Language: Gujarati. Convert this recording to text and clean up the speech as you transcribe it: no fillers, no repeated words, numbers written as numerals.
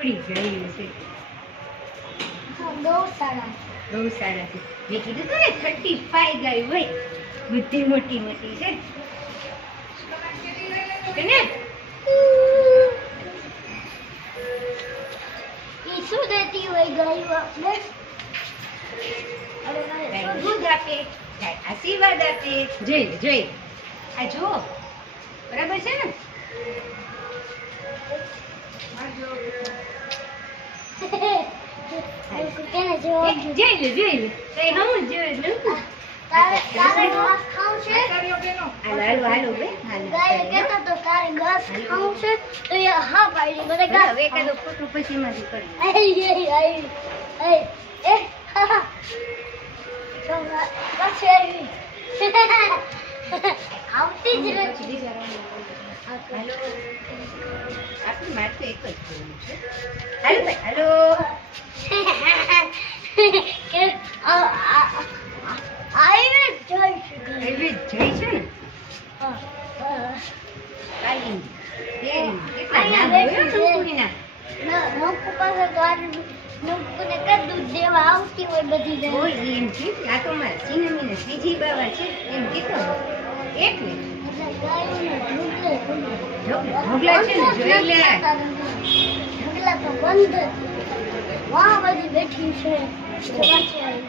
પડી જાય છે. ગૌશાળા છે. મેં કીધું તું ને 35 ગાય હોય. બધી મોટી મોટી છે. ને ઈ શું દેતી હોય ગાયો આપણે? ગાય દૂધ આપે, ગાય આશીર્વાદ આપે. જોઈ આ જો બરાબર છે ને? કેને જવાબ જોઈ લે કઈ હમ જોઈ લે. તારે ઘાસ ખાવું છે? હાલો બે ગાય કહેતો તો તારે ઘાસ ખાવું છે તો એ હા પાડી મને ઘાસ હવે એકાદો ખોટું પછી માંથી કરી. આવતી જ નથી. હાલો આપણે મારે તો એક જ કરવું છે. હાલો ભાઈ હાલો. આવી જોઈ એવી જ જોઈ છે ને કાલી કેટલા નામ હોય ટુકડીના. નોકુ પાસે તો આ નોકુને કદ દૂધ દેવા આવતી હોય બધી ગાય. કોઈ એમ છે આ તો મારે સિનેમીને ત્રીજી બાવા છે એમ કીધો એટલે એટલે ગાયોને ઢોકળે ઢોકળા છે ને જોઈ લે. ઢોકળા તો બંધ વાહ બધી બેઠી છે પાછી આવી.